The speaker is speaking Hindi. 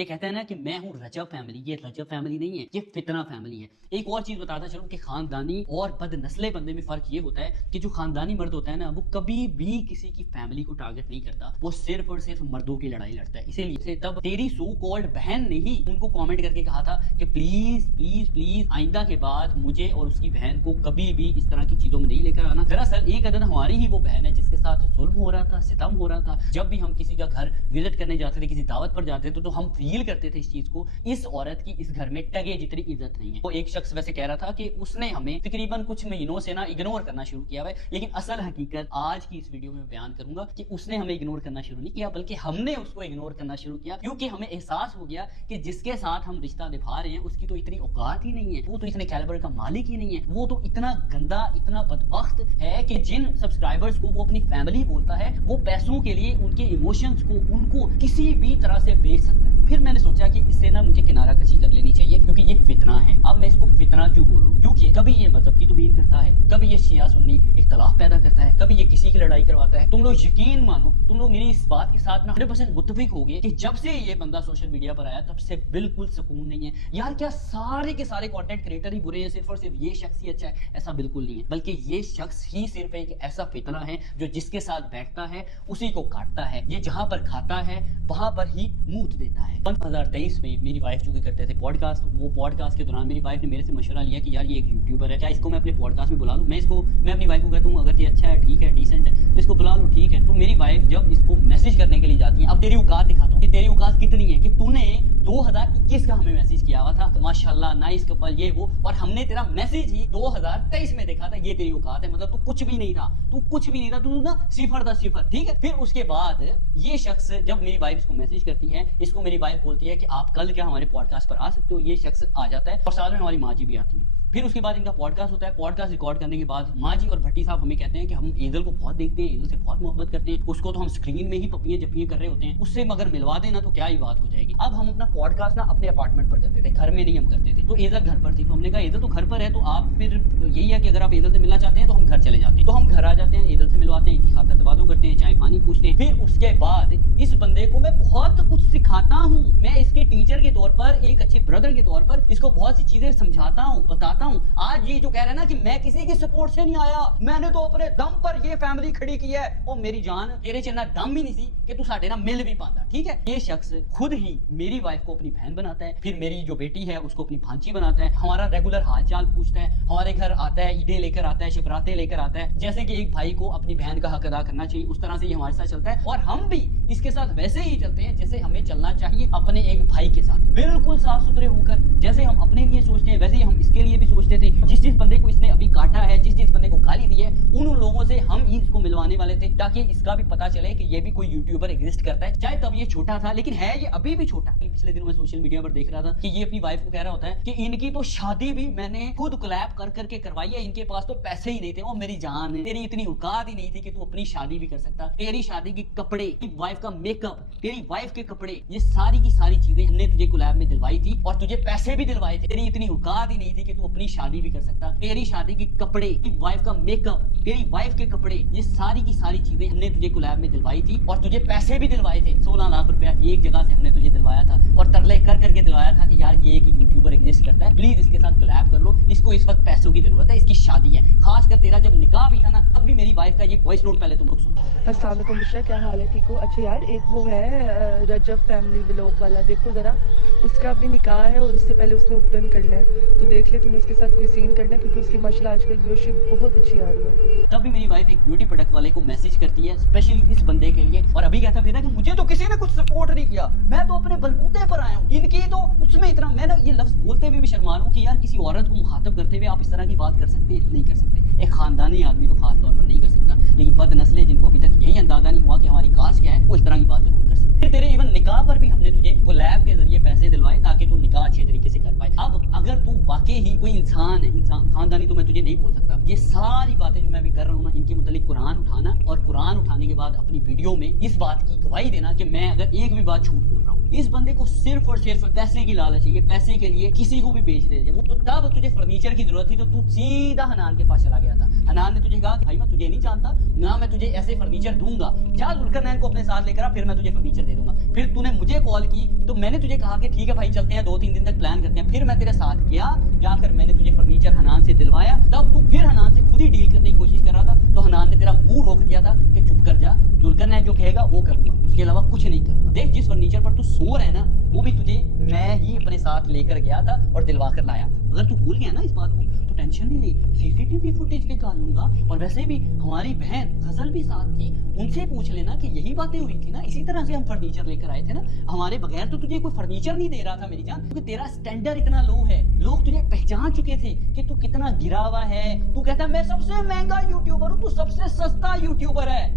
ये कहते हैं ना कि मैं हूँ रजब फैमिली, ये रजब फैमिली नहीं है, ये फितना फैमिली है। एक और चीज बताता चलूं कि खानदानी और बदनस्ले बंदे में फर्क ये होता है कि जो खानदानी मर्द होता है ना, वो कभी भी किसी की फैमिली को टारगेट नहीं करता, वो सिर्फ और सिर्फ मर्दों की लड़ाई लड़ता है। इसीलिए तब तेरी सो कॉल्ड बहन ने ही उनको कमेंट करके कहा था कि प्लीज प्लीज प्लीज आइंदा के बाद मुझे और उसकी बहन को कभी भी इस तरह की चीजों में नहीं लेकर आना। दरअसल एक अदद हमारी ही वो बहन है जिसके साथ जुल्म हो रहा था, सितम हो रहा था। जब भी हम किसी का घर विजिट करने जाते थे, किसी दावत पर जाते थे, तो हम फील करते थे इस चीज को, इस औरत की इस घर में टगे जितनी इज्जत नहीं है। वो एक शख्स वैसे कह रहा था कि उसने हमें तकरीबन कुछ महीनों से ना इग्नोर करना शुरू किया है, लेकिन असल हकीकत आज की इस वीडियो में बयान करूंगा कि उसने हमें इग्नोर करना शुरू नहीं किया, बल्कि हमने उसको इग्नोर करना शुरू किया, क्योंकि हमें एहसास हो गया कि जिसके साथ हम रिश्ता निभा रहे हैं उसकी तो इतनी औकात ही नहीं है, वो तो इतने कैलिबर का मालिक ही नहीं है, वो तो इतना गंदा, इतना बदबख्त है कि जिन सब्सक्राइबर्स को वो अपनी फैमिली बोलता है, वो पैसों के लिए उनके इमोशंस को, उनको किसी भी तरह से बेच सकता है। फिर मैंने सोचा कि इससे ना मुझे किनारा कशी कर लेनी चाहिए, क्योंकि ये फितना है। अब मैं इसको फितना क्यों बोल रहा हूँ? क्योंकि कभी ये मजहब की तौहीन करता है, कभी ये शिया सुन्नी इख्तलाफ पैदा करता है, कभी ये किसी की लड़ाई करवाता है। तुम लोग यकीन मानो, तुम लोग मेरी इस बात के साथ ना 100% मुत्तफिक हो गए कि जब से ये बंदा सोशल मीडिया पर आया तब से बिल्कुल सुकून नहीं है। यार क्या सारे के सारे कंटेंट क्रिएटर ही बुरे हैं, सिर्फ और सिर्फ ये शख्स ही अच्छा है? ऐसा बिल्कुल नहीं है, बल्कि ये शख्स ही सिर्फ एक ऐसा फितना है जो जिसके साथ बैठता है उसी को काटता है। ये जहां पर खाता है वहां पर ही मूत देता है। 2023 में मेरी वाइफ चूंकि करते थे पॉडकास्ट, वो पॉडकास्ट के दौरान मेरी वाइफ ने मेरे से मशवरा लिया कि यार ये एक यूट्यूबर है, क्या इसको मैं अपने पॉडकास्ट में बुला लूं? मैं अपनी वाइफ को कहता हूँ अगर ये अच्छा है, ठीक है, डिसेंट है, तो इसको बुला लो, ठीक है। तो मेरी वाइफ जब इसको मैसेज करने के लिए जाती है, अब तेरी औकात दिखाता हूँ कि तेरी औकात कितनी है कि तूने 2021 का हमें मैसेज किया हुआ था, माशाल्लाह नाइस कपल ये वो, और हमने तेरा मैसेज ही 2023 में देखा था। ये तेरी औकात है? मतलब तू कुछ भी नहीं था, तू ना सिफर था, सिफर, ठीक है। फिर उसके बाद ये शख्स, जब मेरी वाइफ इसको मैसेज करती है, इसको मेरी वाइफ बोलती है कि आप कल क्या हमारे पॉडकास्ट पर आ सकते हो? ये शख्स आ जाता है और साथ में हमारी माँ जी भी आती है। फिर उसके बाद इनका पॉडकास्ट होता है। पॉडकास्ट रिकॉर्ड करने के बाद माँ जी और भट्टी साहब हमें कहते हैं कि हम ईदल को बहुत देखते हैं, ईदल से बहुत मोहब्बत करते हैं, उसको तो हम स्क्रीन में ही पपियां जपियां कर रहे होते हैं, उससे मगर मिलवा देना तो क्या ही बात हो जाएगी। अब हम अपना पॉडकास्ट ना अपने अपार्टमेंट पर करते थे, घर में नहीं हम करते थे। तो ईदल घर पर थी, तो हमने कहा ईदल तो घर पर है, तो आप फिर यही है कि अगर आप ईदल से मिलना चाहते हैं तो हम घर चले जाते हैं। तो हम घर आ जाते हैं, ईदल से मिलवाते हैं, इनकी खातर तवाज़ो करते हैं, चाय पानी पूछते हैं। फिर उसके बाद इस बंदे को मैं बहुत कुछ सिखाता हूँ, मैं इसके टीचर के तौर पर, एक अच्छे ब्रदर के तौर पर इसको बहुत सी चीजें समझाता हूँ, बताता हूँ। आज ये जो कह रहे हैं ना कि मैं किसी की सपोर्ट से नहीं आया, मैंने तो अपने दम पर ये फैमिली खड़ी की है, और मेरी जान तेरे च ना दम ही नहीं सी कि तू साडे ना मिल भी पाता, ठीक है। ये शख्स खुद ही मेरी वाइफ को अपनी बहन बनाता है, फिर मेरी जो बेटी है उसको अपनी भांजी बनाता है, हमारा रेगुलर हाल चाल पूछता है, हमारे घर आता है, ईदें लेकर आता है, शिवरातें लेकर आता है। जैसे कि एक भाई को अपनी बहन का हक अदा करना चाहिए, उस तरह से ये हमारे साथ चलता है, और हम भी इसके साथ वैसे ही चलते हैं जैसे हमें चलना चाहिए अपने एक भाई के साथ, बिल्कुल साफ सुथरे होकर। जैसे हम अपने लिए सोचते हैं वैसे ही हम इसके लिए भी सोचते थे। जिस बंदे को इसने अभी काटा है, जिस बंदे को गाली दी है, उन लोगों से हम ही इसको मिलवाने वाले थे, ताकि इसका भी पता चले कि ये भी कोई यूट्यूबर एग्जिस्ट करता है। चाहे तब ये छोटा था, लेकिन है ये अभी भी छोटा। पिछले दिनों में सोशल मीडिया पर देख रहा था कि ये अपनी वाइफ को कह रहा होता है कि इनकी तो शादी भी मैंने खुद कोलैब कर करके करवाई है, इनके पास तो पैसे ही नहीं थे। और मेरी जान, तेरी इतनी औकात ही नहीं थी कि तू अपनी शादी भी कर सकता। तेरी शादी के कपड़े, वाइफ का मेकअप, तेरी वाइफ के कपड़े, ये सारी की सारी चीजें हमने तुझे कोलैब में दिलवाई थी, और तुझे पैसे भी दिलवाए थे। तेरी इतनी औकात ही नहीं थी कि तू अपनी शादी भी कर सकता। तेरी शादी के कपड़े, वाइफ का मेकअप, तेरी वाइफ के कपड़े, ये सारी की सारी चीजें हमने तुझे कोलैब में दिलवाई थी, और तुझे पैसे भी दिलवाए थे। 16 लाख रुपया एक जगह से हमने तुझे दिलवाया था, और तरले कर करके दिलवाया था कि यार ये एक यूट्यूबर एग्जिस्ट करता है, प्लीज इसके साथ कोलैब कर लो, इसको इस वक्त पैसों की जरूरत है, इसकी शादी है। खासकर तेरा जब निकाह भी था ना, तब भी मेरी वाइफ का ये वॉइस नोट पहले तुम लोग सुनो। अस्सलाम वालेकुम बुशरा, क्या हाल है? ठीक हो? अच्छा यार, एक वो है रजब फैमिली व्लॉग वाला, देखो जरा, उसका अभी निकाह है और उससे पहले उसने उपटन करना है, तो देख ले तूने उसके साथ कोई सीन करना है, क्योंकि उसकी माशाल्लाह आजकल व्यूअरशिप बहुत अच्छी आ रही है। तब भी मेरी वाइफ एक ब्यूटी प्रोडक्ट वाले को मैसेज करती है स्पेशली इस बंदे के लिए, और अभी कहता फिर कि मुझे तो किसी ने कुछ सपोर्ट नहीं किया, मैं तो अपने बलबूते पर आया हूँ, इनकी तो उसमें इतना। मैं ना ये लफ्ज बोलते हुए भी शर्मा रहा हूँ कि यार किसी औरत को मुखातब करते हुए आप इस तरह की बात कर सकते हैं? नहीं कर सकते। एक खानदानी आदमी तो खास तौर पर नहीं कर सकता, लेकिन बदनस्ले जिनको अभी तक यही अंदाजा नहीं हुआ कि हमारी कास्ट क्या है, वो इस तरह की बात जरूर कर सकते। फिर तेरे इवन निकाह पर भी हमने तुझे कोलैब के जरिए पैसे दिलवाए ताकि तू निकाह अच्छे तरीके से कर पाए। अब अगर तू वाकई ही कोई इंसान है, इंसान खानदानी तो मैं तुझे नहीं बोल सकता। ये सारी बातें जो मैं अभी कर रहा हूँ ना, इनके मुतालिक कुरान उठाना, और कुरान उठाने के बाद अपनी वीडियो में इस बात की गवाही देना कि मैं अगर एक भी बात झूठ बोल रहा हूँ इस बंदे को सिर्फ और सिर्फ पैसे की लालच है, ये पैसे के लिए किसी को भी बेच दे। वो तो तब तुझे फर्नीचर की जरूरत थी तो तू सीधा हनान के पास चला गया था। हनान ने तुझे कहा कि भाई मैं तुझे नहीं जानता ना, मैं तुझे ऐसे फर्नीचर दूंगा, जा जुल्करनैन को अपने साथ लेकर आ, फिर मैं तुझे फर्नीचर दे दूंगा। फिर तूने मुझे कॉल की तो मैंने तुझे कहा कि ठीक है भाई चलते हैं, 2-3 दिन तक प्लान करते हैं। फिर मैं तेरे साथ गया, जाकर मैंने तुझे फर्नीचर हनान से दिलवाया। तब तू फिर हनान से खुद ही डील करने की कोशिश कर रहा था, तो हनान ने तेरा मुंह रोक दिया था कि चुप कर जा, जुल्करनैन जो कहेगा वो करूंगा, उसके अलावा कुछ नहीं करूंगा। देख जिस फर्नीचर पर तू सो रहा है ना, वो भी तुझे मैं ही अपने साथ लेकर गया था और दिलवा कर लाया था। अगर तू भूल गया ना इस बात को तो टेंशन नहीं ले, सीसीटीवी फुटेज निकाल लूंगा। और वैसे भी हमारी बहन गजल भी साथ थी, उनसे पूछ लेना कि यही बातें हुई थी ना, इसी तरह से हम फर्नीचर लेकर आए थे ना। हमारे बगैर तो तुझे कोई फर्नीचर नहीं दे रहा था मेरी जान, क्योंकि तेरा स्टैंडर्ड इतना लो है। लोग तुझे पहचान चुके थे कि तू कितना गिरा हुआ है। तू कहता है मैं सबसे महंगा यूट्यूबर हूँ, तू सबसे सस्ता यूट्यूबर है।